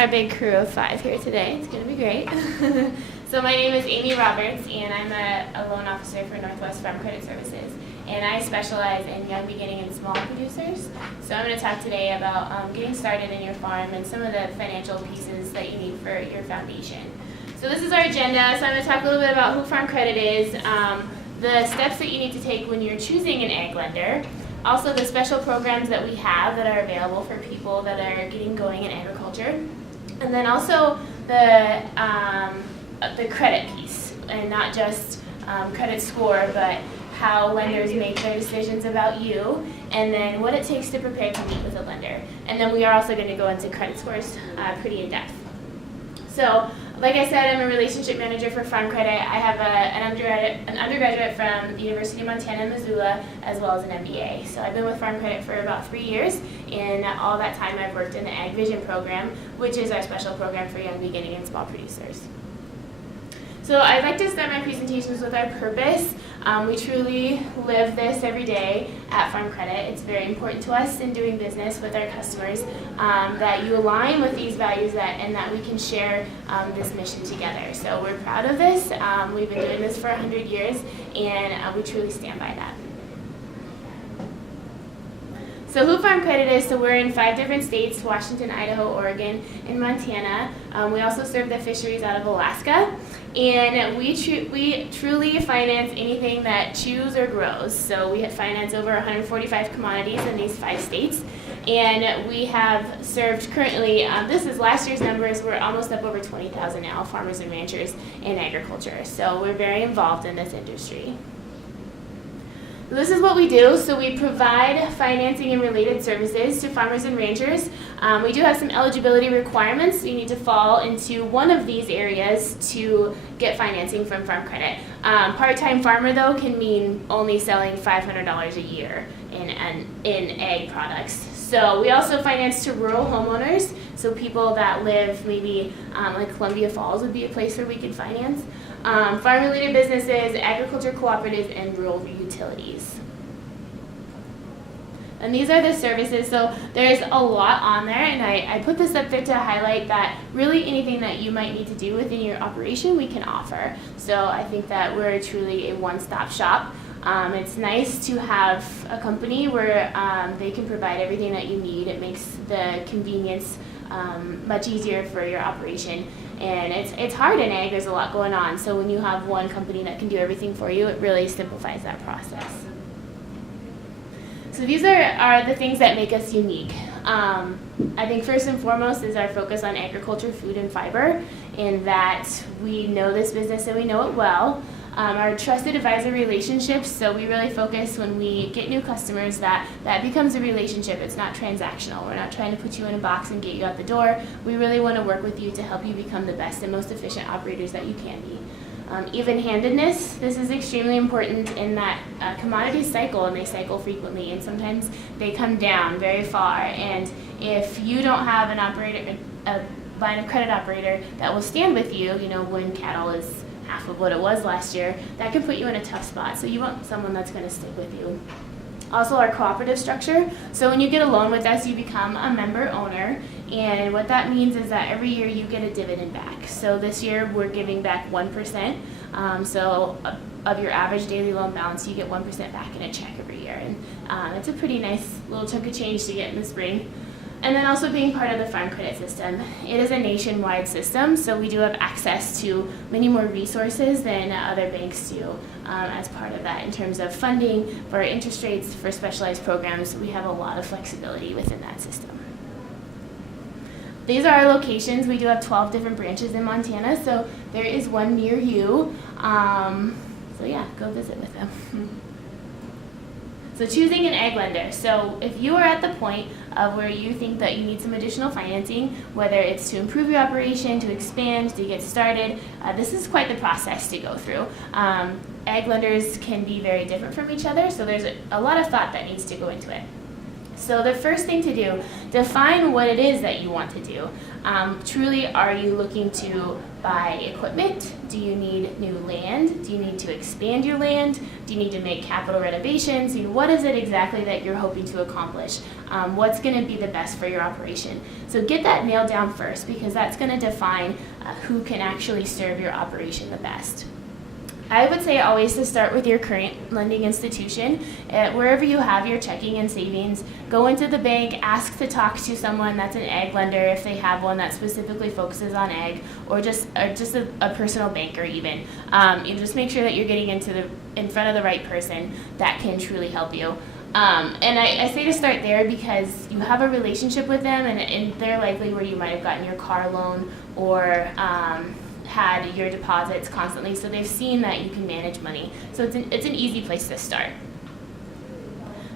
our big crew of 5 here today. It's going to be great. So my name is Amy Roberts, and I'm a loan officer for Northwest Farm Credit Services. And I specialize in young, beginning, and small producers. So I'm going to talk today about getting started in your farm and some of the financial pieces that you need for your foundation. So this is our agenda. So I'm going to talk a little bit about who Farm Credit is, the steps that you need to take when you're choosing an ag lender, also the special programs that we have that are available for people that are getting going in agriculture, and then also the credit piece, and not just credit score, but how lenders make their decisions about you, and then what it takes to prepare to meet with a lender. And then we are also going to go into credit scores pretty in depth. So, like I said, I'm a relationship manager for Farm Credit. I have an undergraduate from the University of Montana, Missoula, as well as an MBA. So I've been with Farm Credit for about 3 years, and all that time I've worked in the Ag Vision program, which is our special program for young, beginning, and small producers. So I'd like to start my presentations with our purpose. We truly live this every day at Farm Credit. It's very important to us in doing business with our customers that you align with these values and that we can share this mission together. So we're proud of this. We've been doing this for 100 years, and we truly stand by that. So who Farm Credit is, so we're in 5 different states: Washington, Idaho, Oregon, and Montana. We also serve the fisheries out of Alaska. And we truly finance anything that chews or grows. So we finance over 145 commodities in these 5 states. And we have served currently, this is last year's numbers, we're almost up over 20,000 now, farmers and ranchers in agriculture. So we're very involved in this industry. This is what we do. So we provide financing and related services to farmers and ranchers. We do have some eligibility requirements. You need to fall into one of these areas to get financing from Farm Credit. Part-time farmer, though, can mean only selling $500 a year in ag products. So we also finance to rural homeowners, so people that live maybe like Columbia Falls would be a place where we could finance. Farm-related businesses, agriculture cooperatives, and rural utilities. And these are the services, so there's a lot on there, and I put this up there to highlight that really anything that you might need to do within your operation, we can offer. So I think that we're truly a one-stop shop. It's nice to have a company where they can provide everything that you need. It makes the convenience much easier for your operation. And it's hard in ag, there's a lot going on. So when you have one company that can do everything for you, it really simplifies that process. So these are the things that make us unique. I think first and foremost is our focus on agriculture, food, and fiber, in that we know this business and we know it well. Our trusted advisor relationships, so we really focus when we get new customers that becomes a relationship. It's not transactional. We're not trying to put you in a box and get you out the door. We really want to work with you to help you become the best and most efficient operators that you can be. Even-handedness, this is extremely important in that commodities cycle, and they cycle frequently, and sometimes they come down very far. And if you don't have a line of credit operator that will stand with you, when cattle is half of what it was last year, that can put you in a tough spot. So you want someone that's going to stick with you. Also, our cooperative structure. So when you get a loan with us, you become a member owner, and what that means is that every year you get a dividend back. So this year we're giving back 1%. So of your average daily loan balance, you get 1% back in a check every year, and it's a pretty nice little chunk of change to get in the spring. And then also being part of the Farm Credit system. It is a nationwide system, so we do have access to many more resources than other banks do as part of that in terms of funding, for interest rates, for specialized programs. We have a lot of flexibility within that system. These are our locations. We do have 12 different branches in Montana, so there is one near you. So yeah, go visit with them. So choosing an ag lender. So if you are at the point of where you think that you need some additional financing, whether it's to improve your operation, to expand, to get started, this is quite the process to go through. Ag lenders can be very different from each other, so there's a lot of thought that needs to go into it. So the first thing to do, define what it is that you want to do. Truly, are you looking to buy equipment? Do you need new land? Do you need to expand your land? Do you need to make capital renovations? What is it exactly that you're hoping to accomplish? What's going to be the best for your operation? So get that nailed down first, because that's going to define who can actually serve your operation the best. I would say always to start with your current lending institution. Wherever you have your checking and savings, go into the bank, ask to talk to someone that's an ag lender if they have one that specifically focuses on ag, or just a personal banker even. You just make sure that you're getting in front of the right person that can truly help you. And I say to start there because you have a relationship with them, and they're likely where you might have gotten your car loan or had your deposits constantly, so they've seen that you can manage money. So it's an easy place to start.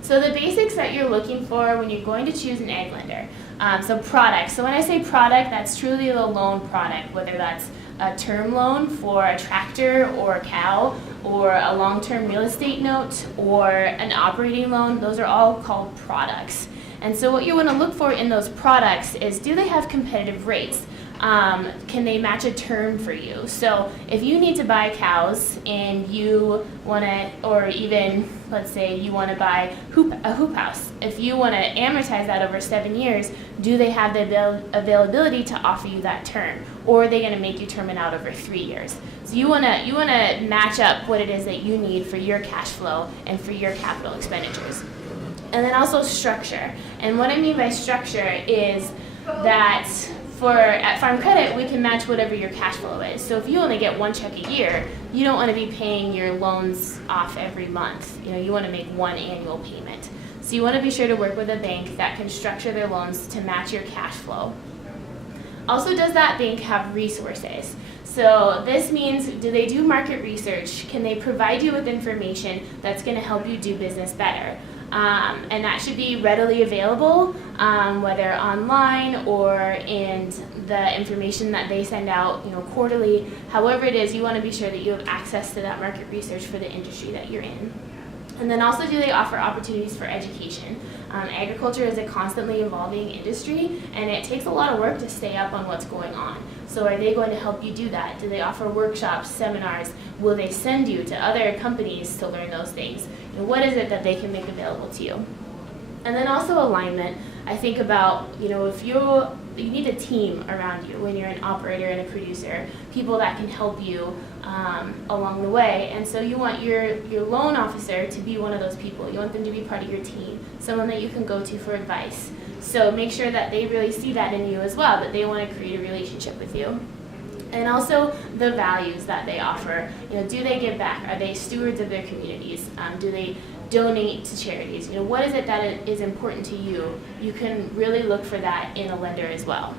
So the basics that you're looking for when you're going to choose an ag lender. So products. So when I say product, that's truly the loan product, whether that's a term loan for a tractor or a cow, or a long-term real estate note, or an operating loan. Those are all called products. And so what you want to look for in those products is, do they have competitive rates? Can they match a term for you? So if you need to buy cows and you want to, or even let's say you want to buy a hoop house, if you want to amortize that over 7 years, do they have the availability to offer you that term, or are they going to make you term it out over 3 years? So you want to match up what it is that you need for your cash flow and for your capital expenditures. And then also structure. And what I mean by structure is that at Farm Credit, we can match whatever your cash flow is. So if you only get one check a year, you don't want to be paying your loans off every month. You want to make one annual payment. So you want to be sure to work with a bank that can structure their loans to match your cash flow. Also, does that bank have resources? So this means, do they do market research? Can they provide you with information that's going to help you do business better? And that should be readily available, whether online or in the information that they send out, quarterly. However it is, you want to be sure that you have access to that market research for the industry that you're in. And then also, do they offer opportunities for education? Agriculture is a constantly evolving industry, and it takes a lot of work to stay up on what's going on. So are they going to help you do that? Do they offer workshops, seminars? Will they send you to other companies to learn those things? What is it that they can make available to you? And then also alignment. I think about, if you need a team around you when you're an operator and a producer, people that can help you along the way. And so you want your loan officer to be one of those people. You want them to be part of your team, someone that you can go to for advice. So make sure that they really see that in you as well, that they want to create a relationship with you. And also the values that they offer. Do they give back? Are they stewards of their communities? Do they donate to charities? What is it that is important to you? You can really look for that in a lender as well.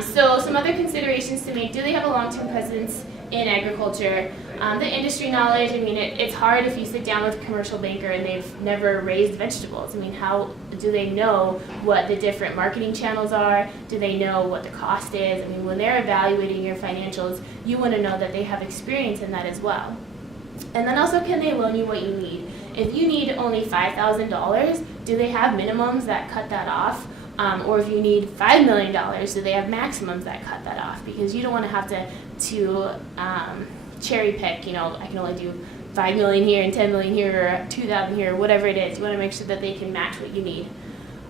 So some other considerations to make. Do they have a long-term presence in agriculture? The industry knowledge, it's hard if you sit down with a commercial banker and they've never raised vegetables. How do they know what the different marketing channels are? Do they know what the cost is? When they're evaluating your financials, you want to know that they have experience in that as well. And then also, can they loan you what you need? If you need only $5,000, do they have minimums that cut that off? Or if you need $5 million, do they have maximums that cut that off? Because you don't want to have to cherry pick, I can only do 5 million here and 10 million here, or 2,000 here, or whatever it is. You want to make sure that they can match what you need.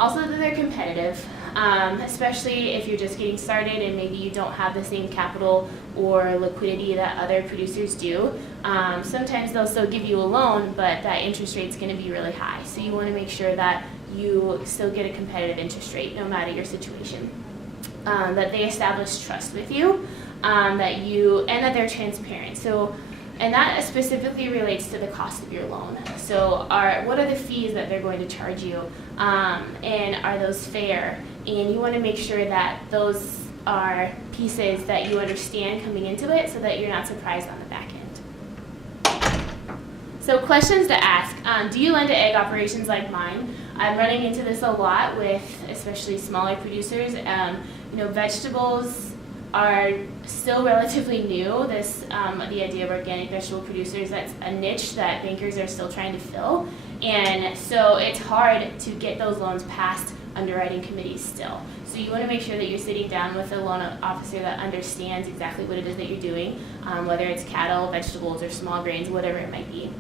Also, that they're competitive, especially if you're just getting started and maybe you don't have the same capital or liquidity that other producers do. Sometimes they'll still give you a loan, but that interest rate's going to be really high. So you want to make sure that you still get a competitive interest rate no matter your situation. That they establish trust with you, and that they're transparent. So, and that specifically relates to the cost of your loan. So what are the fees that they're going to charge you, and are those fair? And you want to make sure that those are pieces that you understand coming into it, so that you're not surprised on the back end. So questions to ask. Do you lend to ag operations like mine? I'm running into this a lot with especially smaller producers. Vegetables are still relatively new. The idea of organic vegetable producers, that's a niche that bankers are still trying to fill. And so it's hard to get those loans past underwriting committees still. So you want to make sure that you're sitting down with a loan officer that understands exactly what it is that you're doing, whether it's cattle, vegetables, or small grains, whatever it might be.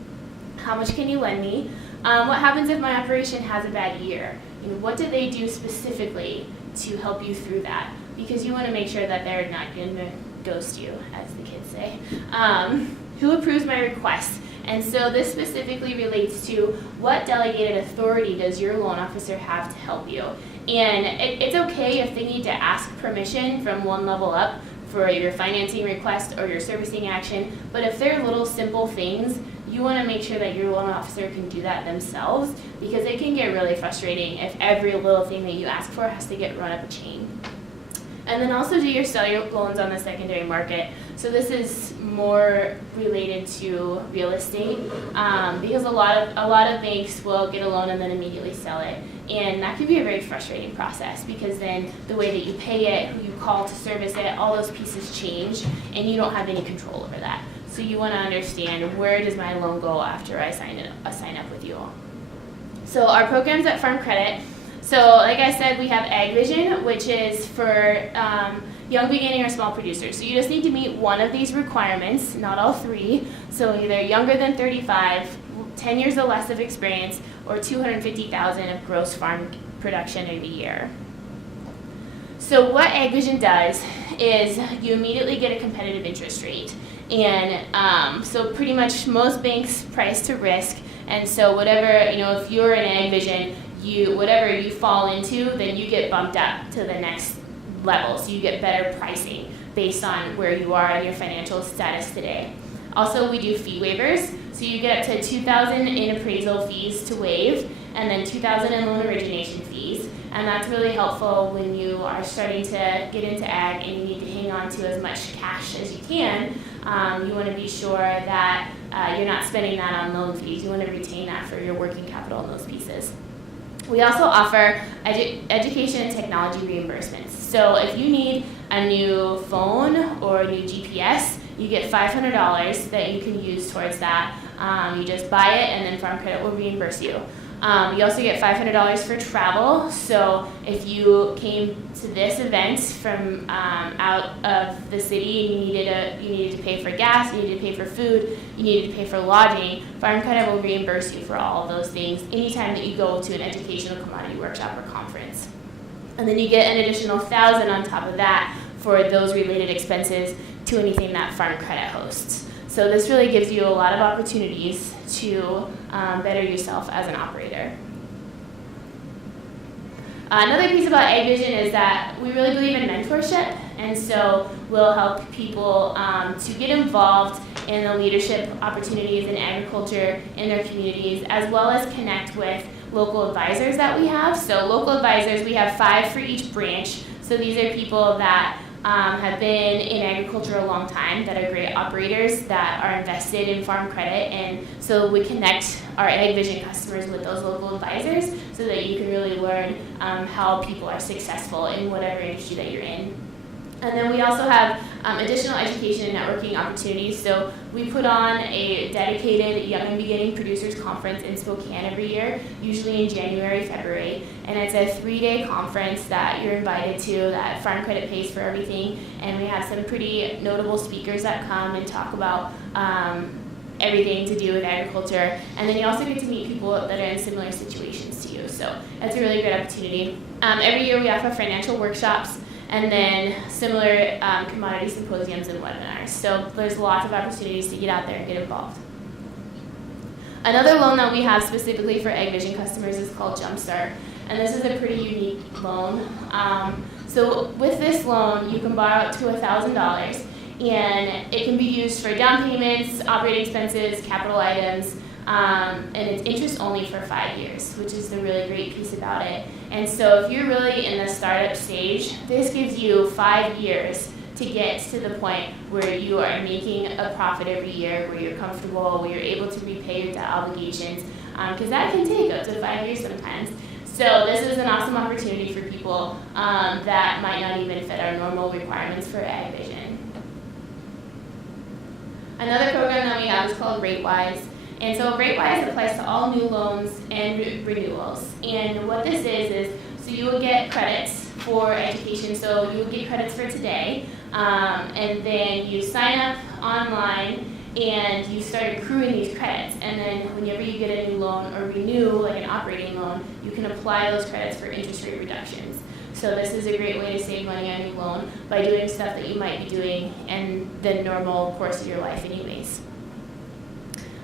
How much can you lend me? What happens if my operation has a bad year? What did they do specifically to help you through that? Because you want to make sure that they're not going to ghost you, as the kids say. Who approves my request? And so this specifically relates to what delegated authority does your loan officer have to help you? And it's okay if they need to ask permission from one level up for your financing request or your servicing action, but if they're little simple things, you want to make sure that your loan officer can do that themselves, because it can get really frustrating if every little thing that you ask for has to get run up a chain. And then also sell your loans on the secondary market. So this is more related to real estate, because a lot of banks will get a loan and then immediately sell it. And that can be a very frustrating process, because then the way that you pay it, who you call to service it, all those pieces change, and you don't have any control over that. So you want to understand, where does my loan go after I sign up with you all? So our programs at Farm Credit. So like I said, we have Ag Vision, which is for young beginning or small producers. So you just need to meet one of these requirements, not all three. So either younger than 35, 10 years or less of experience, or 250,000 of gross farm production in a year. So what Ag Vision does is you immediately get a competitive interest rate. And so pretty much most banks price to risk. And so whatever, if you're in Ag Vision, whatever you fall into, then you get bumped up to the next level. So you get better pricing based on where you are in your financial status today. Also, we do fee waivers. So you get up to $2,000 in appraisal fees to waive, and then $2,000 in loan origination fees. And that's really helpful when you are starting to get into ag and you need to hang on to as much cash as you can. You want to be sure that you're not spending that on loan fees. You want to retain that for your working capital in those pieces. We also offer education and technology reimbursements. So if you need a new phone or a new GPS, you get $500 that you can use towards that. You just buy it, and then Farm Credit will reimburse you. You also get $500 for travel. So if you came to this event from out of the city and you needed to pay for gas, you needed to pay for food, you needed to pay for lodging, Farm Credit will reimburse you for all of those things anytime that you go to an educational commodity workshop or conference. And then you get an additional $1,000 on top of that for those related expenses to anything that Farm Credit hosts. So this really gives you a lot of opportunities to better yourself as an operator. Another piece about Ag Vision is that we really believe in mentorship, and so we'll help people to get involved in the leadership opportunities in agriculture in their communities, as well as connect with local advisors that we have. So local advisors, we have 5 for each branch. So these are people that have been in agriculture a long time, that are great operators, that are invested in Farm Credit, and so we connect our Ag Vision customers with those local advisors so that you can really learn how people are successful in whatever industry that you're in. And then we also have additional education and networking opportunities. So we put on a dedicated Young and Beginning Producers Conference in Spokane every year, usually in January, February. And it's a 3-day conference that you're invited to, that Farm Credit pays for everything. And we have some pretty notable speakers that come and talk about everything to do with agriculture. And then you also get to meet people that are in similar situations to you. So that's a really great opportunity. Every year we offer financial workshops, and then similar commodity symposiums and webinars. So there's lots of opportunities to get out there and get involved. Another loan that we have specifically for Ag Vision customers is called Jumpstart, and this is a pretty unique loan. So with this loan, you can borrow up to $1,000, and it can be used for down payments, operating expenses, capital items, and it's interest only for 5 years, which is the really great piece about it. And so if you're really in the startup stage, this gives you 5 years to get to the point where you are making a profit every year, where you're comfortable, where you're able to repay your debt obligations, because that can take up to 5 years sometimes. So this is an awesome opportunity for people that might not even fit our normal requirements for Ag Vision. Another program that we have is called RateWise. And so RateWise applies to all new loans and renewals. And what this is so you will get credits for education. So you will get credits for today, and then you sign up online and you start accruing these credits. And then whenever you get a new loan or renew, like an operating loan, you can apply those credits for interest rate reductions. So this is a great way to save money on your loan by doing stuff that you might be doing in the normal course of your life anyways.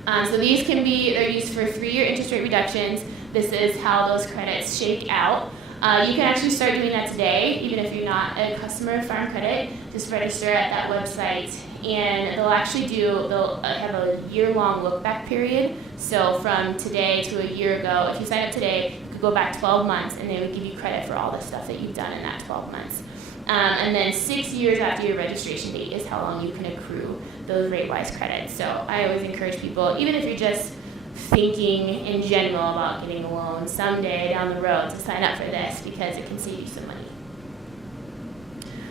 So these they're used for 3-year interest rate reductions. This is how those credits shake out. You can actually start doing that today, even if you're not a customer of Farm Credit. Just register at that website, and they'll have a year-long look-back period. So from today to a year ago, if you sign up today, you could go back 12 months, and they would give you credit for all the stuff that you've done in that 12 months. And then 6 years after your registration date is how long you can accrue those RateWise credits. So I always encourage people, even if you're just thinking in general about getting a loan someday down the road, to sign up for this because it can save you some money.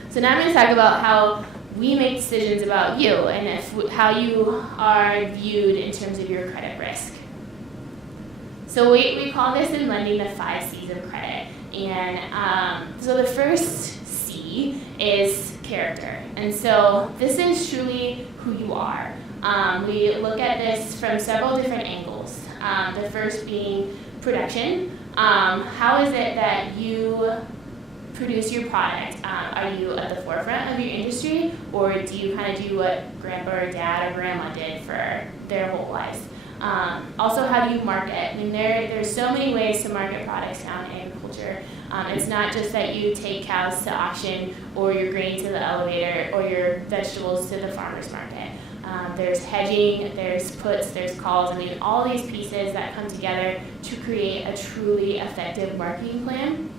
So now I'm going to talk about how we make decisions about you and how you are viewed in terms of your credit risk. So we call this in lending the 5 C's of credit. And so the first C is character. And so this is truly who you are. We look at this from several different angles. The first being production. How is it that you produce your product? Are you at the forefront of your industry, or do you kind of do what grandpa or dad or grandma did for their whole lives? Also, how do you market? I mean, there's so many ways to market products now in agriculture. It's not just that you take cows to auction, or your grain to the elevator, or your vegetables to the farmer's market. There's hedging, there's puts, there's calls. I mean, all these pieces that come together to create a truly effective marketing plan.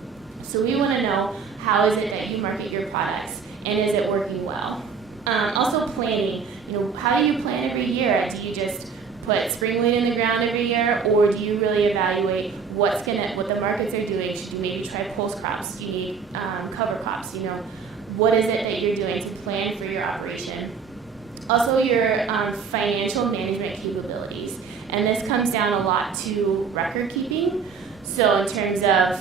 So we want to know, how is it that you market your products, and is it working well? Also planning. How do you plan every year? Do you just put spring wheat in the ground every year, or do you really evaluate what the markets are doing? Should you maybe try post crops? Do you need cover crops? What is it that you're doing to plan for your operation? Also, your financial management capabilities, and this comes down a lot to record keeping. So in terms of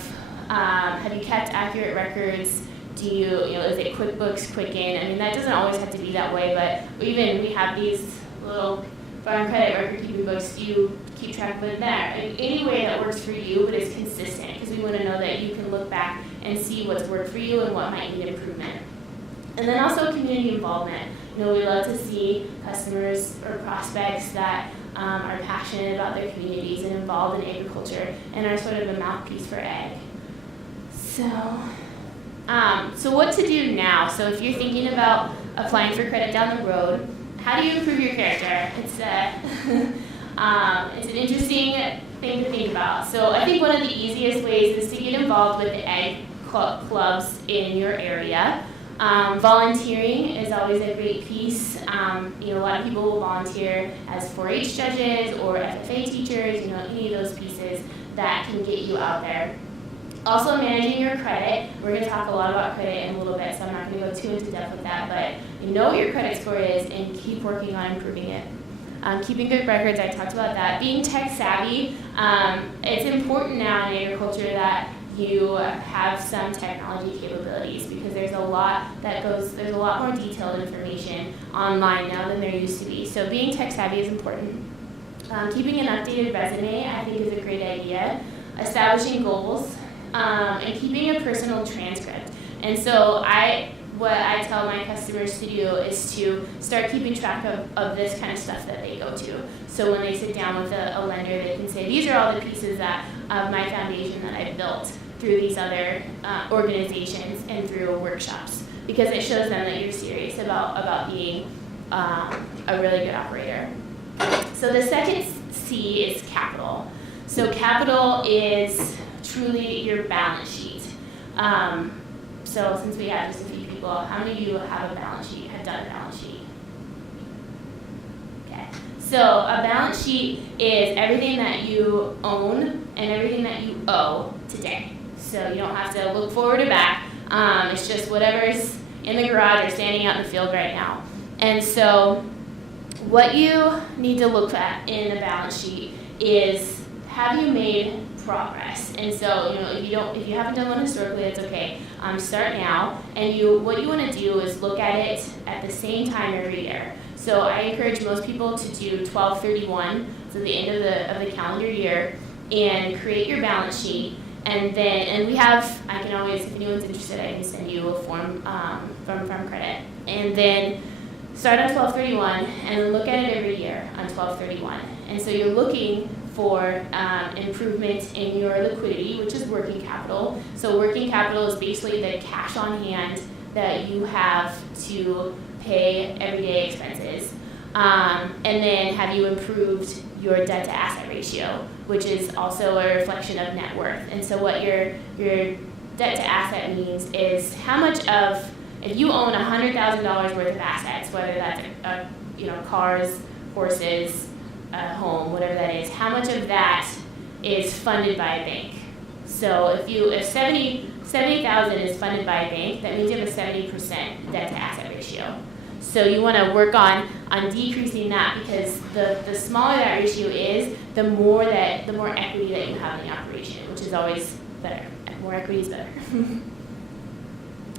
have you kept accurate records? Do you is it QuickBooks, Quicken? I mean, that doesn't always have to be that way, but even we have these little Farm Credit record keeping books. You keep track of it there. Any way that works for you, but is consistent, because we want to know that you can look back and see what's worked for you and what might need improvement. And then also community involvement. We love to see customers or prospects that are passionate about their communities and involved in agriculture and are sort of a mouthpiece for ag. So what to do now? So if you're thinking about applying for credit down the road, how do you improve your character? It's an interesting thing to think about. So I think one of the easiest ways is to get involved with the ag clubs in your area. Volunteering is always a great piece. A lot of people will volunteer as 4-H judges or FFA teachers, any of those pieces that can get you out there. Also, managing your credit. We're going to talk a lot about credit in a little bit, so I'm not going to go too into depth with that, but know what your credit score is and keep working on improving it. Keeping good records, I talked about that. Being tech savvy, it's important now in agriculture that you have some technology capabilities, because there's a lot more detailed information online now than there used to be. So being tech savvy is important. Keeping an updated resume, I think, is a great idea. Establishing goals, and keeping a personal transcript. And so what I tell my customers to do is to start keeping track of this kind of stuff that they go to. So when they sit down with a lender, they can say, these are all the pieces of my foundation that I've built through these other organizations and through workshops, because it shows them that you're serious about being a really good operator. So the second C is capital. So capital is truly your balance sheet. So since we have just a few people, how many of you have a balance sheet, have done a balance sheet? Okay. So a balance sheet is everything that you own and everything that you owe today. So you don't have to look forward or back. It's just whatever's in the garage or standing out in the field right now. And so what you need to look at in a balance sheet is, have you made progress? And so, if you haven't done one historically, that's okay. Start now, and what you want to do is look at it at the same time every year. So I encourage most people to do 12/31, so the end of the calendar year, and create your balance sheet. And we have, I can always, if anyone's interested, I can send you a form from Farm Credit. And then start on 12/31 and look at it every year on 12/31. And so you're looking for improvement in your liquidity, which is working capital. So working capital is basically the cash on hand that you have to pay everyday expenses. And then have you improved your debt to asset ratio, which is also a reflection of net worth. And so what your debt to asset means is how much of, if you own $100,000 worth of assets, whether that's cars, horses, a home, whatever that is, how much of that is funded by a bank? So if 70,000 is funded by a bank, that means you have a 70% debt to asset ratio. So you want to work on decreasing that, because the smaller that ratio is, the more equity that you have in the operation, which is always better. More equity is better.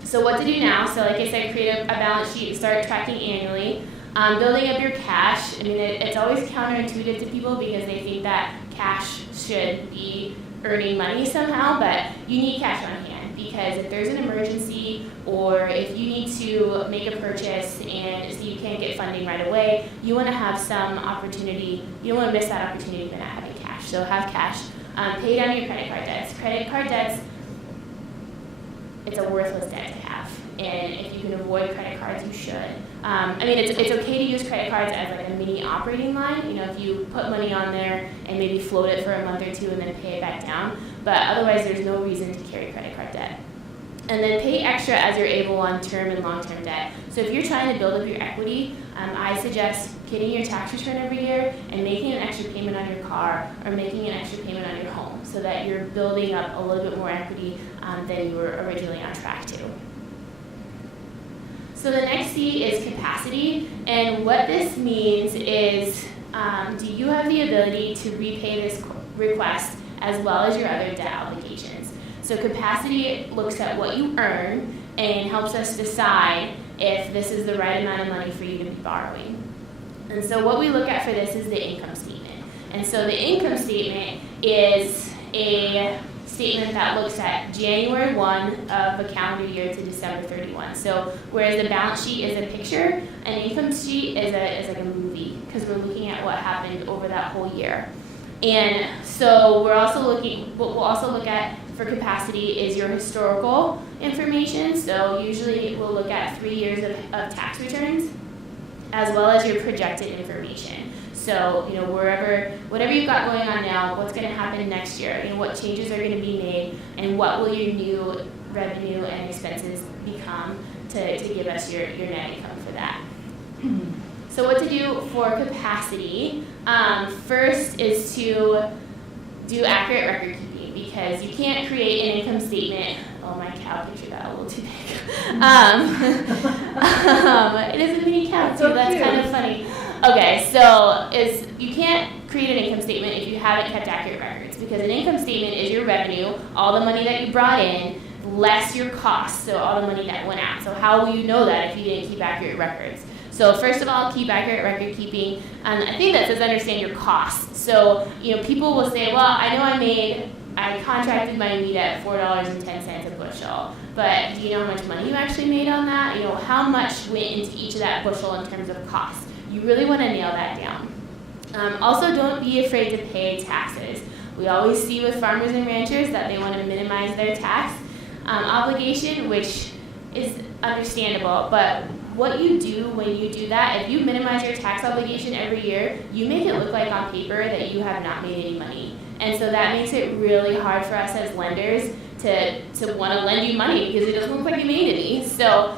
So what to do now? So like I said, create a balance sheet, start tracking annually. Building up your cash. I mean, it's always counterintuitive to people because they think that cash should be earning money somehow, but you need cash on hand, because if there's an emergency or if you need to make a purchase and so you can't get funding right away, you want to have some opportunity. You don't want to miss that opportunity by not having cash. So have cash. Pay down your credit card debts. Credit card debts, it's a worthless debt to have. And if you can avoid credit cards, you should. It's okay to use credit cards as like a mini operating line. If you put money on there and maybe float it for a month or two and then pay it back down. But otherwise, there's no reason to carry credit card debt. And then pay extra as you're able on term and long-term debt. So if you're trying to build up your equity, I suggest getting your tax return every year and making an extra payment on your car or making an extra payment on your home, so that you're building up a little bit more equity than you were originally on track to. So the next C is capacity, and what this means is, do you have the ability to repay this request as well as your other debt obligations? So capacity looks at what you earn and helps us decide if this is the right amount of money for you to be borrowing. And so what we look at for this is the income statement. And so the income statement is a statement that looks at January 1 of a calendar year to December 31. So whereas the balance sheet is a picture, an income sheet is like a movie, because we're looking at what happened over that whole year. And so what we'll also look at for capacity is your historical information. So usually we'll look at 3 years of tax returns, as well as your projected information. So, whatever you've got going on now, what's going to happen next year, what changes are going to be made, and what will your new revenue and expenses become to give us your net income for that. So what to do for capacity, first is to do accurate record keeping, because you can't create an income statement. Oh, my cow picture got a little too big. It is a mini cow too, that's kind of funny. Okay, so you can't create an income statement if you haven't kept accurate records, because an income statement is your revenue, all the money that you brought in, less your costs, so all the money that went out. So how will you know that if you didn't keep accurate records? So first of all, keep accurate record keeping. I think that says understand your costs. So people will say, well, I know I contracted my wheat at $4.10 a bushel, but do you know how much money you actually made on that? How much went into each of that bushel in terms of cost? You really want to nail that down. Also, don't be afraid to pay taxes. We always see with farmers and ranchers that they want to minimize their tax obligation, which is understandable, but what you do when you do that, if you minimize your tax obligation every year, you make it look like on paper that you have not made any money. And so that makes it really hard for us as lenders to want to lend you money, because it doesn't look like you made any. So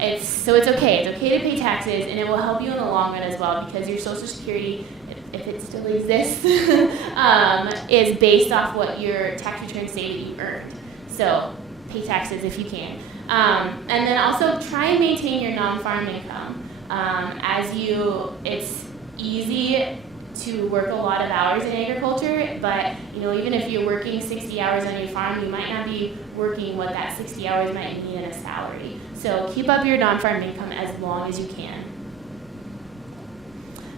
it's okay. It's okay to pay taxes, and it will help you in the long run as well, because your Social Security, if it still exists, is based off what your tax returns say that you earned. So pay taxes if you can. And then also try and maintain your non-farm income. It's easy to work a lot of hours in agriculture, but even if you're working 60 hours on your farm, you might not be working what that 60 hours might mean in a salary. So keep up your non-farm income as long as you can.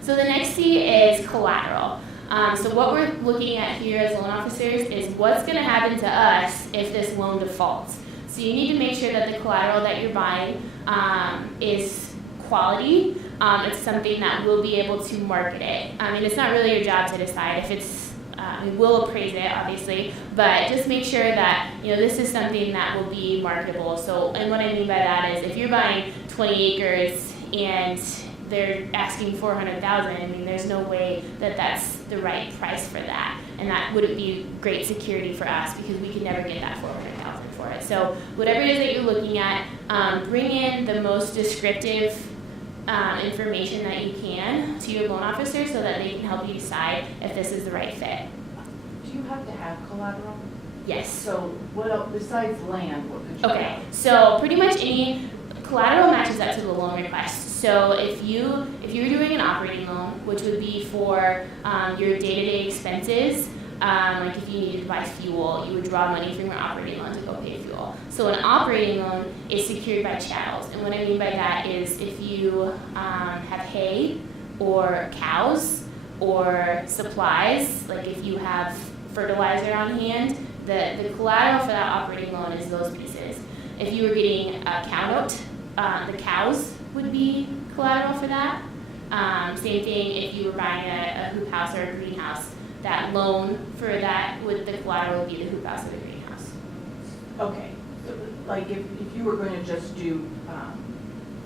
So the next C is collateral. So what we're looking at here as loan officers is what's going to happen to us if this loan defaults. So you need to make sure that the collateral that you're buying is quality. It's something that we'll be able to market it. It's not really your job to decide if it's, we'll appraise it, obviously, but just make sure that, this is something that will be marketable. So, and what I mean by that is if you're buying 20 acres and they're asking $400,000, there's no way that that's the right price for that. And that wouldn't be great security for us because we could never get that $400,000 for it. So whatever it is that you're looking at, bring in the most descriptive information that you can to your loan officer so that they can help you decide if this is the right fit. Do you have to have collateral? Yes. So what else, besides land, what could you Okay, so pretty much any collateral matches up to the loan request. So if you're doing an operating loan, which would be for your day-to-day expenses, like if you needed to buy fuel, you would draw money from your operating loan to go pay fuel. So an operating loan is secured by chattels. And what I mean by that is if you have hay or cows or supplies, like if you have fertilizer on hand, the collateral for that operating loan is those pieces. If you were getting a cow note, the cows would be collateral for that. Same thing if you were buying a hoop house or a greenhouse. That loan for that with the collateral would be the hoop house or the greenhouse. Okay, so like if you were going to just do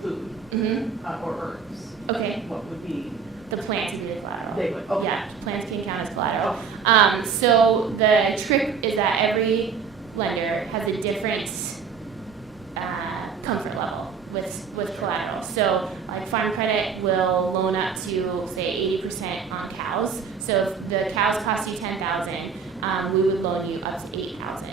food or herbs, okay, what would be? The plants would be the collateral. They would, okay. Yeah, plants can count as collateral. Oh. So the trick is that every lender has a different comfort level with collateral. So like Farm Credit will loan up to say 80% on cows. So if the cows cost you $10,000, we would loan you up to $8,000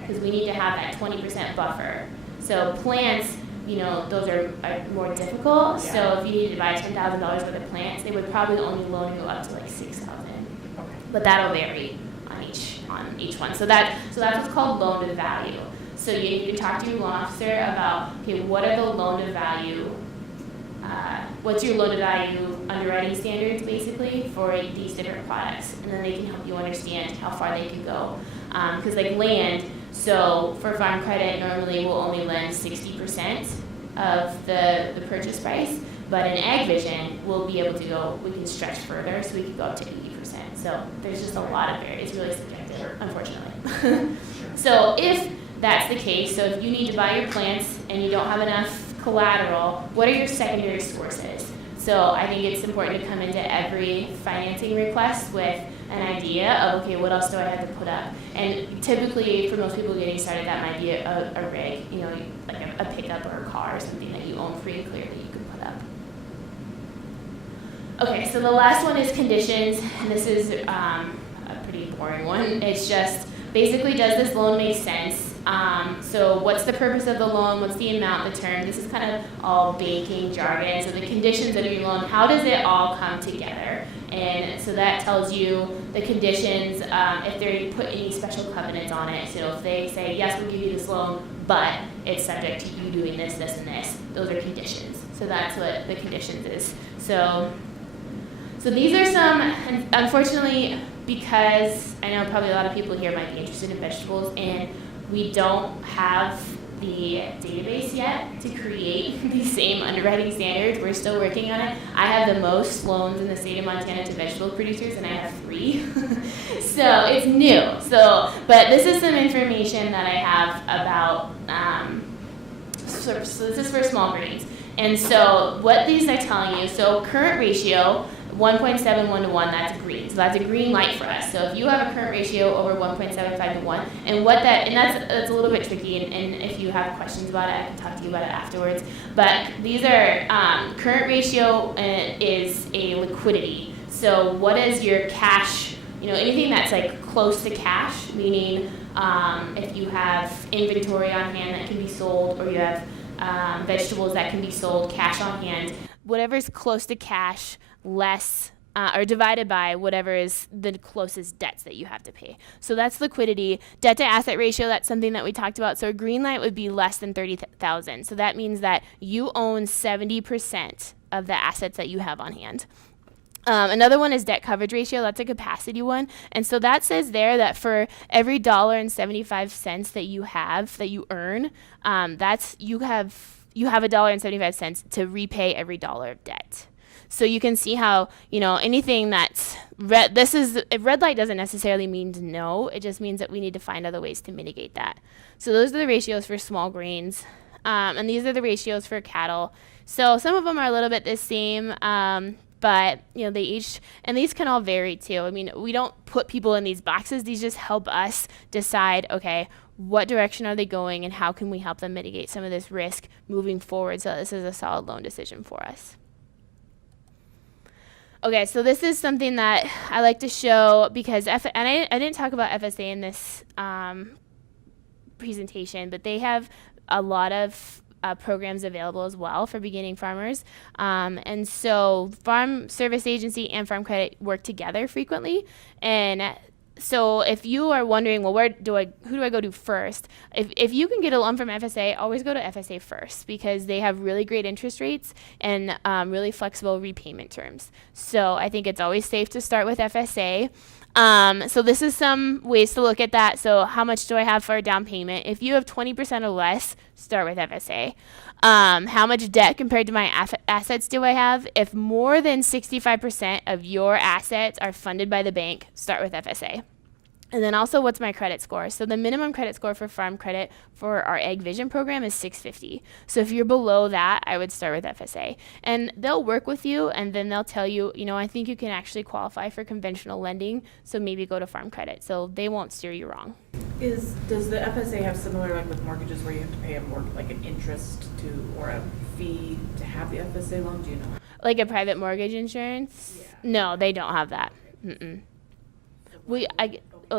because we need to have that 20% buffer. So plants, those are more difficult. Yeah. So if you needed to buy $10,000 worth of plants, they would probably only loan you up to like $6,000. Okay. But that'll vary on each one. So that's what's called loan to value. So you need to talk to your loan officer about, okay, what are the loan to value, what's your loan to value underwriting standards basically for these different products, and then they can help you understand how far they can go. Because like land, so for Farm Credit, normally we'll only lend 60% of the purchase price, but in Ag Vision, we'll be able to go, we can stretch further, so we can go up to 80%. So there's just a lot of it's really subjective, unfortunately. So if that's the case, so if you need to buy your plants and you don't have enough collateral, what are your secondary sources? So I think it's important to come into every financing request with an idea of, okay, what else do I have to put up? And typically, for most people getting started, that might be a rig, like a pickup or a car or something that you own free and clear that you can put up. Okay, so the last one is conditions, and this is a pretty boring one. It's just basically, does this loan make sense? So what's the purpose of the loan? What's the amount, the term? This is kind of all banking jargon. So the conditions of your loan, how does it all come together? And so that tells you the conditions, if they put any special covenants on it. So if they say, yes, we'll give you this loan, but it's subject to you doing this, this, and this. Those are conditions. So that's what the conditions is. So these are some, unfortunately, because I know probably a lot of people here might be interested in vegetables, and we don't have the database yet to create these same underwriting standards. We're still working on it. I have the most loans in the state of Montana to vegetable producers, and I have 3. So it's new. But this is some information that I have about, so this is for small grains. And so what these are telling you, so current ratio, 1.71 to 1, that's green. So that's a green light for us. So if you have a current ratio over 1.75 to 1, and that's a little bit tricky, and if you have questions about it, I can talk to you about it afterwards. But these are, current ratio is a liquidity. So what is your cash, anything that's like close to cash, meaning if you have inventory on hand that can be sold, or you have vegetables that can be sold cash on hand, whatever's close to cash less or divided by whatever is the closest debts that you have to pay. So that's liquidity. Debt to asset ratio, that's something that we talked about. So a green light would be less than 30,000. So that means that you own 70% of the assets that you have on hand. Another one is debt coverage ratio. That's a capacity one. And so that says there that for every $1.75 that you have, that you earn, you have $1.75 to repay every dollar of debt. So you can see how, anything that's red, red light doesn't necessarily mean no. It just means that we need to find other ways to mitigate that. So those are the ratios for small grains. And these are the ratios for cattle. So some of them are a little bit the same, but they each, and these can all vary too. I mean, we don't put people in these boxes. These just help us decide, okay, what direction are they going and how can we help them mitigate some of this risk moving forward so this is a solid loan decision for us. Okay, so this is something that I like to show because, and I didn't talk about FSA in this presentation, but they have a lot of programs available as well for beginning farmers. And so Farm Service Agency and Farm Credit work together frequently. And so if you are wondering, well, who do I go to first? If you can get a loan from FSA, always go to FSA first because they have really great interest rates and really flexible repayment terms. So I think it's always safe to start with FSA. So this is some ways to look at that. So how much do I have for a down payment? If you have 20% or less, start with FSA. How much debt compared to my assets do I have? If more than 65% of your assets are funded by the bank, start with FSA. And then also, what's my credit score? So the minimum credit score for farm credit for our Ag Vision program is 650. So if you're below that, I would start with FSA. And they'll work with you, and then they'll tell you, I think you can actually qualify for conventional lending, so maybe go to farm credit. So they won't steer you wrong. Does the FSA have similar like with mortgages where you have to pay like an interest to or a fee to have the FSA loan? Do you know? Like a private mortgage insurance? Yeah. No, they don't have that. Mm-mm.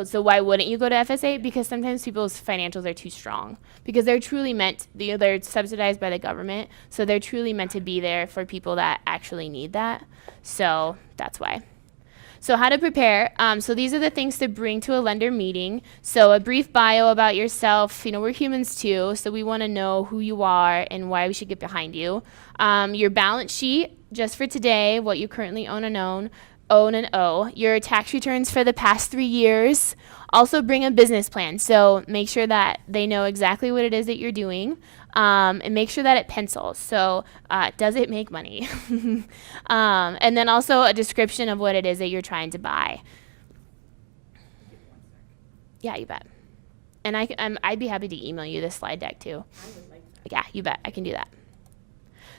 So why wouldn't you go to FSA? Because sometimes people's financials are too strong because they're truly they're subsidized by the government. So they're truly meant to be there for people that actually need that. So that's why. So how to prepare. So these are the things to bring to a lender meeting. So a brief bio about yourself. We're humans too. So we want to know who you are and why we should get behind you. Your balance sheet, just for today, what you currently own and owe, your tax returns for the past 3 years. Also bring a business plan. So make sure that they know exactly what it is that you're doing, and make sure that it pencils. So does it make money? And then also a description of what it is that you're trying to buy. Yeah, you bet. And I'd be happy to email you this slide deck too. I would like that. Yeah, you bet. I can do that.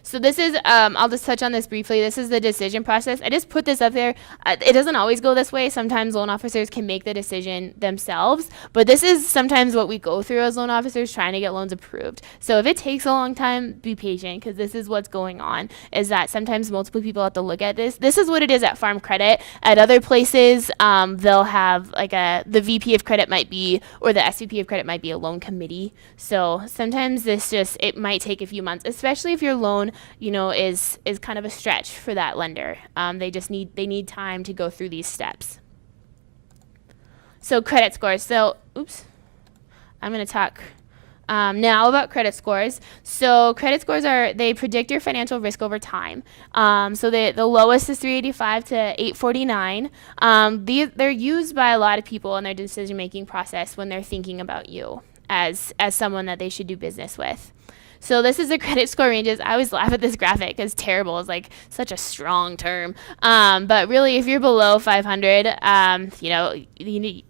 So this is, I'll just touch on this briefly. This is the decision process. I just put this up there. It doesn't always go this way. Sometimes loan officers can make the decision themselves, but this is sometimes what we go through as loan officers trying to get loans approved. So if it takes a long time, be patient because this is what's going on, is that sometimes multiple people have to look at this. This is what it is at Farm Credit. At other places, they'll have like the VP of credit might be, or the SVP of credit might be a loan committee. So sometimes it might take a few months, especially if your loan is kind of a stretch for that lender. They need time to go through these steps. So credit scores. So, I'm going to talk now about credit scores. So credit scores they predict your financial risk over time. So the lowest is 385 to 849. They're used by a lot of people in their decision-making process when they're thinking about you as someone that they should do business with. So this is the credit score ranges. I always laugh at this graphic because terrible is like such a strong term. But really, if you're below 500, you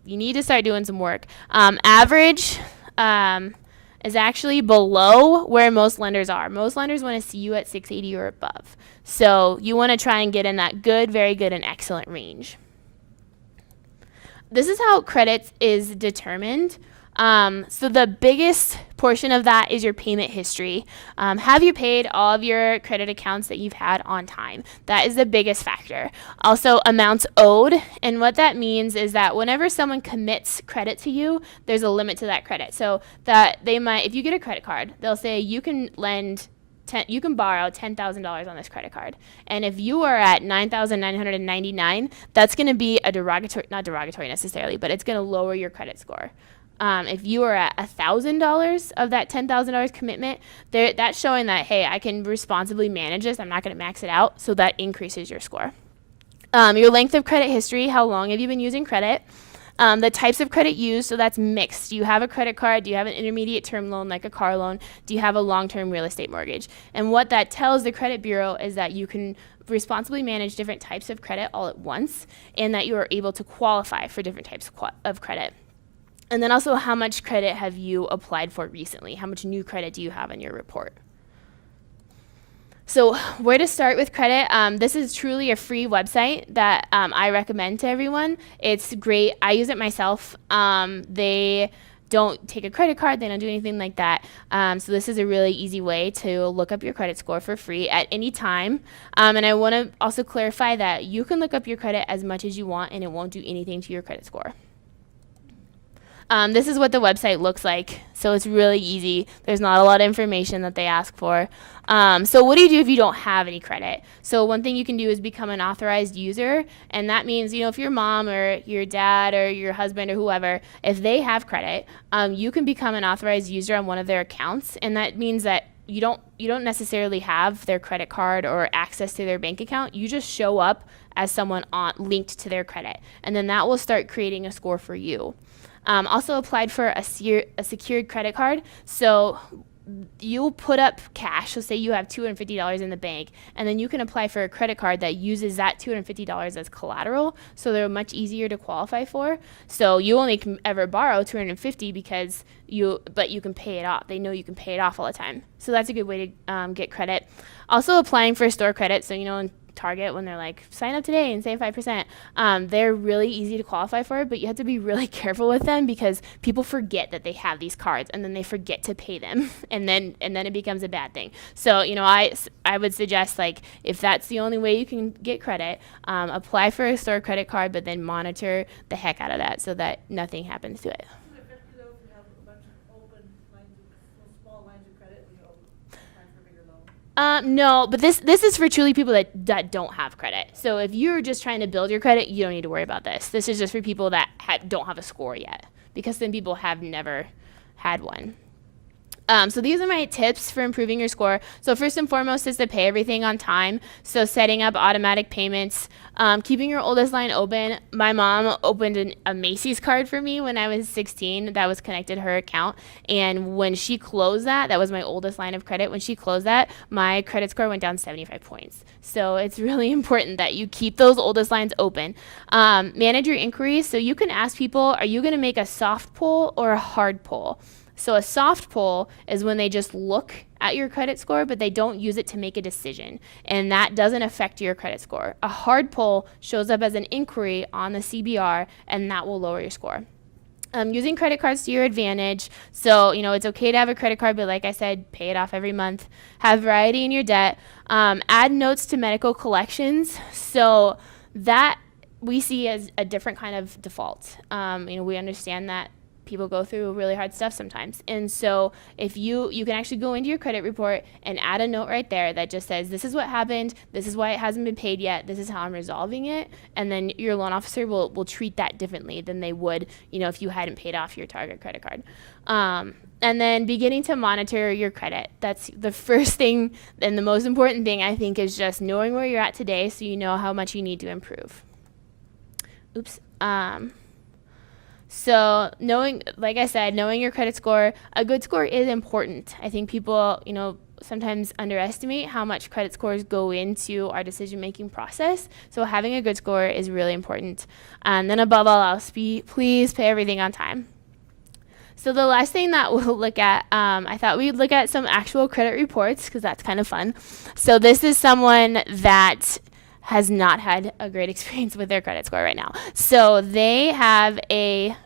need to start doing some work. Average is actually below where most lenders are. Most lenders want to see you at 680 or above. So you want to try and get in that good, very good, and excellent range. This is how credit is determined. So the biggest portion of that is your payment history. Have you paid all of your credit accounts that you've had on time? That is the biggest factor. Also, amounts owed. And what that means is that whenever someone commits credit to you, there's a limit to that credit. So that if you get a credit card, they'll say you can lend you can borrow $10,000 on this credit card. And if you are at $9,999, that's going to be a not derogatory necessarily, but it's going to lower your credit score. If you are at $1,000 of that $10,000 commitment, that's showing that, hey, I can responsibly manage this. I'm not going to max it out. So that increases your score. Your length of credit history, how long have you been using credit? The types of credit used, so that's mixed. Do you have a credit card? Do you have an intermediate term loan like a car loan? Do you have a long-term real estate mortgage? And what that tells the credit bureau is that you can responsibly manage different types of credit all at once, and that you are able to qualify for different types of credit. And then also, how much credit have you applied for recently? How much new credit do you have in your report? So where to start with credit? This is truly a free website that I recommend to everyone. It's great. I use it myself. They don't take a credit card. They don't do anything like that. So this is a really easy way to look up your credit score for free at any time. And I want to also clarify that you can look up your credit as much as you want, and it won't do anything to your credit score. This is what the website looks like. So it's really easy. There's not a lot of information that they ask for. So what do you do if you don't have any credit? So one thing you can do is become an authorized user. And that means, if your mom or your dad or your husband or whoever, if they have credit, you can become an authorized user on one of their accounts. And that means that you don't necessarily have their credit card or access to their bank account. You just show up as someone linked to their credit. And then that will start creating a score for you. Also applied for a secured credit card. So you'll put up cash. So say you have $250 in the bank, and then you can apply for a credit card that uses that $250 as collateral. So they're much easier to qualify for. So you only can ever borrow $250 but you can pay it off. They know you can pay it off all the time. So that's a good way to get credit. Also applying for store credit. So in Target, when they're like, sign up today and save 5%, they're really easy to qualify for, but you have to be really careful with them because people forget that they have these cards, and then they forget to pay them, and then it becomes a bad thing. So I would suggest, like, if that's the only way you can get credit, apply for a store credit card, but then monitor the heck out of that so that nothing happens to it. No, but this is for truly people that don't have credit. So if you're just trying to build your credit, you don't need to worry about this. This is just for people that don't have a score yet, because some people have never had one. So these are my tips for improving your score. So first and foremost is to pay everything on time. So setting up automatic payments, keeping your oldest line open. My mom opened a Macy's card for me when I was 16 that was connected to her account. And when she closed that was my oldest line of credit. When she closed that, my credit score went down 75 points. So it's really important that you keep those oldest lines open. Manage your inquiries. So you can ask people, are you going to make a soft pull or a hard pull? So a soft pull is when they just look at your credit score, but they don't use it to make a decision, and that doesn't affect your credit score. A hard pull shows up as an inquiry on the CBR, and that will lower your score. Using credit cards to your advantage. So, it's okay to have a credit card, but like I said, pay it off every month. Have variety in your debt. Add notes to medical collections. So that we see as a different kind of default. We understand that people go through really hard stuff sometimes. And so if you can actually go into your credit report and add a note right there that just says, this is what happened, this is why it hasn't been paid yet, this is how I'm resolving it. And then your loan officer will treat that differently than they would, if you hadn't paid off your Target credit card. And then beginning to monitor your credit. That's the first thing, and the most important thing, I think, is just knowing where you're at today so you know how much you need to improve. So like I said, knowing your credit score, a good score is important. I think people, sometimes underestimate how much credit scores go into our decision-making process. So having a good score is really important. And then above all else, please pay everything on time. So the last thing that we'll look at, I thought we'd look at some actual credit reports because that's kind of fun. So this is someone that has not had a great experience with their credit score right now. So they have a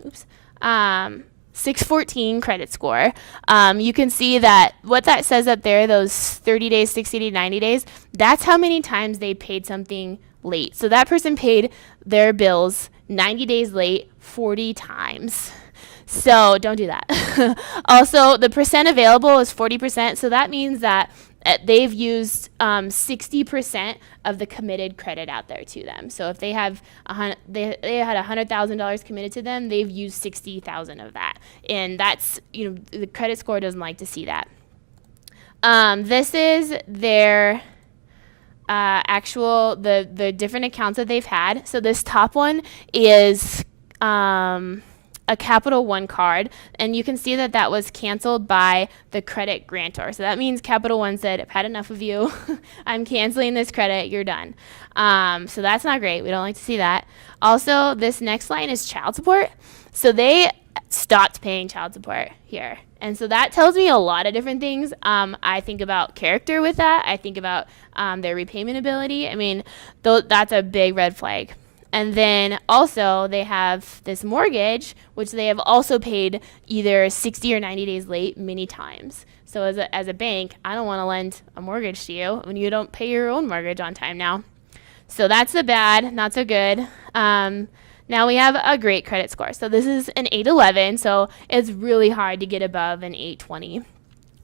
614 credit score. You can see that what that says up there, those 30 days, 60 to 90 days, that's how many times they paid something late. So that person paid their bills 90 days late 40 times. So don't do that. Also, the percent available is 40%. So that means that they've used 60% of the committed credit out there to them. So if they have they had $100,000 committed to them, they've used 60,000 of that, and that's, you know, the credit score doesn't like to see that. This is their actual the different accounts that they've had. So this top one is a Capital One card, and you can see that that was canceled by the credit grantor. So that means Capital One said, I've had enough of you. I'm canceling this credit. You're done. So that's not great. We don't like to see that. Also, this next line is child support. So they stopped paying child support here. And so that tells me a lot of different things. I think about character with that. I think about their repayment ability. I mean, that's a big red flag. And then also they have this mortgage, which they have also paid either 60 or 90 days late many times. So as a bank, I don't want to lend a mortgage to you when you don't pay your own mortgage on time now. So that's the bad, not so good. Now we have a great credit score. So this is an 811, so it's really hard to get above an 820.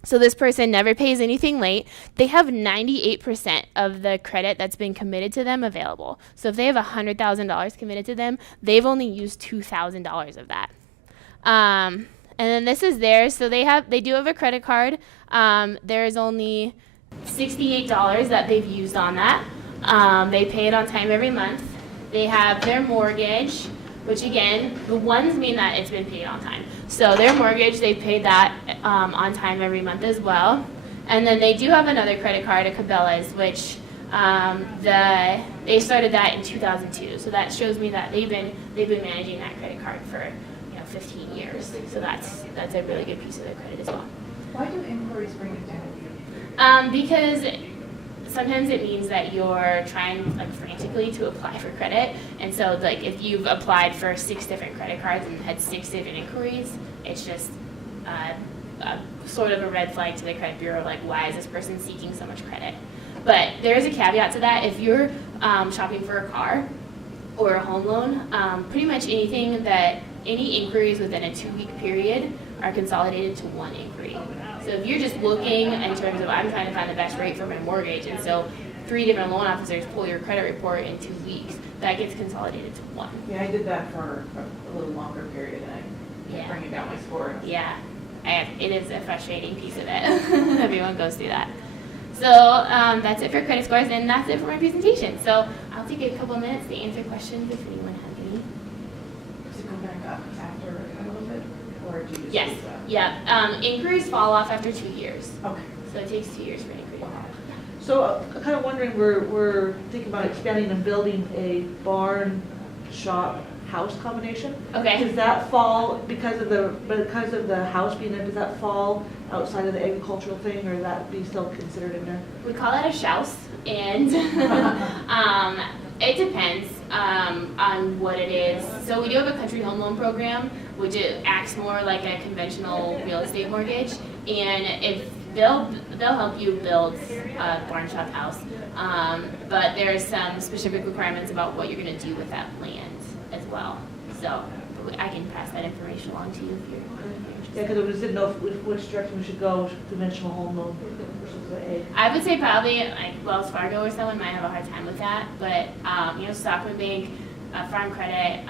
So this person never pays anything late. They have 98% of the credit that's been committed to them available. So if they have $100,000 committed to them, they've only used $2,000 of that. And then this is theirs. So they do have a credit card. There is only $68 that they've used on that. They pay it on time every month. They have their mortgage, which again, the ones mean that it's been paid on time. So their mortgage, they paid that on time every month as well. And then they do have another credit card, a Cabela's, which they started that in 2002. So that shows me that they've been managing that credit card for 15 years. So that's a really good piece of their credit as well. Why do inquiries bring it down? Because sometimes it means that you're trying frantically to apply for credit, and so if you've applied for 6 different credit cards and had 6 different inquiries, it's just sort of a red flag to the credit bureau, why is this person seeking so much credit? But there is a caveat to that. If you're shopping for a car or a home loan, pretty much any inquiries within a 2-week period are consolidated to one inquiry. So if you're just looking in terms of, I'm trying to find the best rate for my mortgage, and so 3 different loan officers pull your credit report in 2 weeks, that gets consolidated to one. Yeah, I did that for a little longer period, and I kept bringing down my score. Yeah, it is a frustrating piece of it. Everyone goes through that. So that's it for credit scores, and that's it for my presentation. So I'll take a couple of minutes to answer questions if anyone has any. Does it go back up after a little bit, or do you just Yes. leave that? Yeah. Inquiries fall off after 2 years. Okay. So it takes 2 years for an inquiry. So I'm kind of wondering, we're thinking about expanding and building a barn shop house combination. Okay. Does that fall because of the house being there? Does that fall outside of the agricultural thing, or that be still considered in there? We call it a shouse, and it depends on what it is. So we do have a country home loan program, which it acts more like a conventional real estate mortgage, and if they'll help you build a barn shop house, but there's some specific requirements about what you're going to do with that land as well. So I can pass that information along to you if you're interested. Yeah, because I just didn't know which direction we should go, conventional home loan versus the ag. I would say probably Wells Fargo or someone might have a hard time with that, but Stockman Bank, Farm Credit,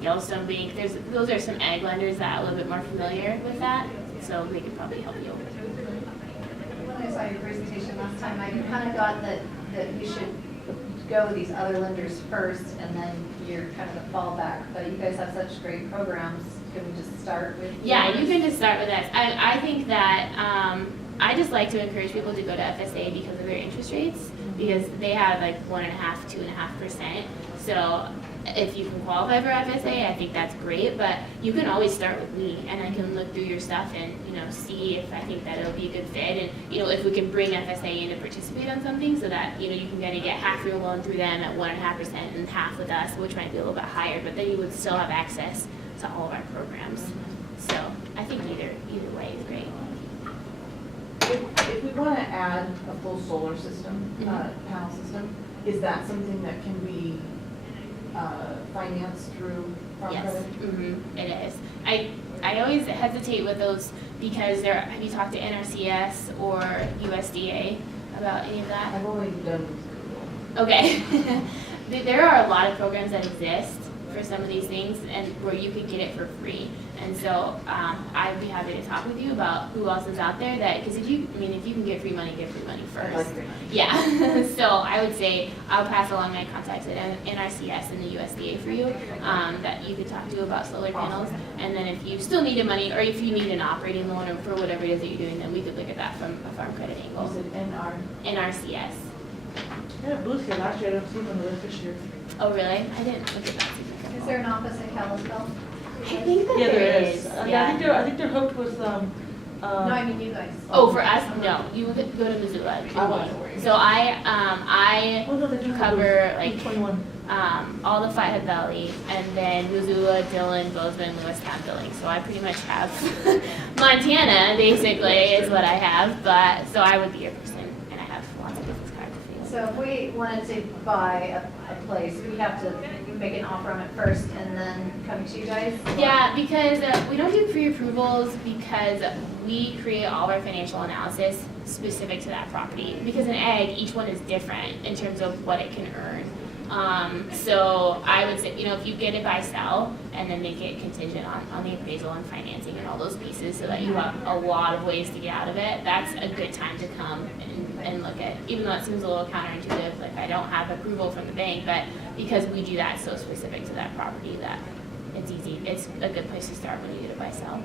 Yellowstone Bank, those are some ag lenders that are a little bit more familiar with that, so they could probably help you. When I saw your presentation last time, I kind of got that you should go with these other lenders first, and then you're kind of the fallback. But you guys have such great programs. Can we just start with? Yeah, yours? you can just start with us. I think that I just like to encourage people to go to FSA because of their interest rates, because they have 1.5%, 2.5%. So if you can qualify for FSA, I think that's great. But you can always start with me, and I can look through your stuff and see if I think that it'll be a good fit, and if we can bring FSA in to participate on something, so that you can kind of get half your loan through them at 1.5% and half with us, which might be a little bit higher. But then you would still have access to all of our programs. So I think either way is great. If we want to add a full solar system, panel system, is that something that can be financed through Farm Yes, Credit? it is. I I always hesitate with those because have you talked to NRCS or USDA about any of that? I've only done Google. Okay. There are a lot of programs that exist for some of these things and where you could get it for free. And so I'd be happy to talk with you about who else is out there that, because if you can get free money I like first. free money. Yeah. So I would say I'll pass along my contacts at NRCS and the USDA for you that you could talk to about solar panels. And then if you still need the money or if you need an operating loan or for whatever it is that you're doing, then we could look at that from a farm credit angle. Was it NR? NRCS. I had a booth here last year, I don't see one this year. Oh, really? I didn't look at that. Is there an office in Kalispell? I think that Yeah, there there is. is. Yeah. I think they're hooked with, No, I mean you guys. Oh, for us, no. You would go to Missoula. I wasn't worried. So I oh no, they do have cover those. like 21. all the Flathead Valley, and then Missoula, Dillon, Bozeman, Lewistown billing. So I pretty much have Montana, basically, is what I have. But so I would be your person, and I have lots of business cards. So if we wanted to buy a place, we have to make an offer on it first and then come to you guys? Yeah, because we don't do pre-approvals because we create all our financial analysis specific to that property. Because in ag, each one is different in terms of what it can earn. So I would say, if you get it by sell and then make it contingent on the appraisal and financing and all those pieces so that you have a lot of ways to get out of it, that's a good time to come and look at, even though it seems a little counterintuitive, like I don't have approval from the bank, but because we do that so specific to that property that it's easy, it's a good place to start when you get it by sell.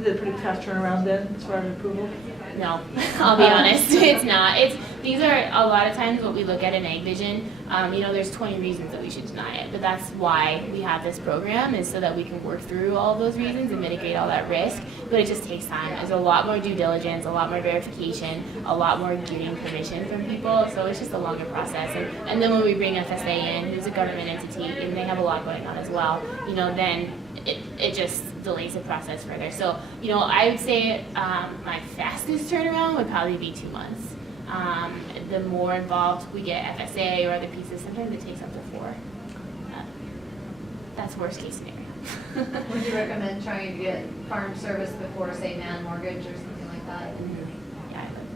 Is it a pretty fast turnaround then, as far as approval? No, I'll be honest, it's not. These are a lot of times what we look at in Ag Vision. There's 20 reasons that we should deny it, but that's why we have this program, is so that we can work through all of those reasons and mitigate all that risk. But it just takes time. There's a lot more due diligence, a lot more verification, a lot more getting permission from people. So it's just a longer process. And then when we bring FSA in, who's a government entity, and they have a lot going on as well, then it just delays the process further. So, I would say my fastest turnaround would probably be 2 months. The more involved we get FSA or other pieces, sometimes it takes up to 4. That's worst case scenario. Would you recommend trying to get farm service before, say, man mortgage or something like that? Yeah, I would.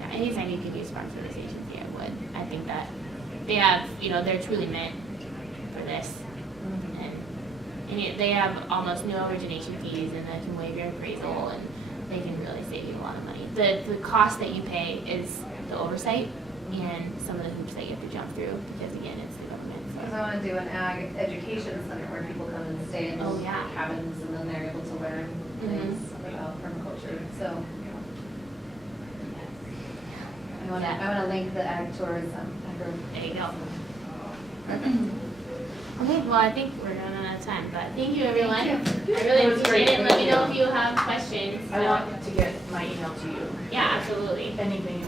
Yeah, anytime you can use farm service agency, I would. I think that they have, they're truly meant for this. And they have almost no origination fees, and they can waive your appraisal, and they can really save you a lot of money. The cost that you pay is the oversight and some of the hoops that you have to jump through, because again, it's the government. Because I want to do an ag education center where people come and stay in Oh, yeah. cabins, and then they're able to learn things about permaculture. So I want to link the ag tourism. There you go. Okay, well, I think we're running out of time, but thank you, everyone. Thank you. I really It was appreciate great, it. Let me thank know you. if you have questions. I want to get my email to you. Yeah, absolutely. Anything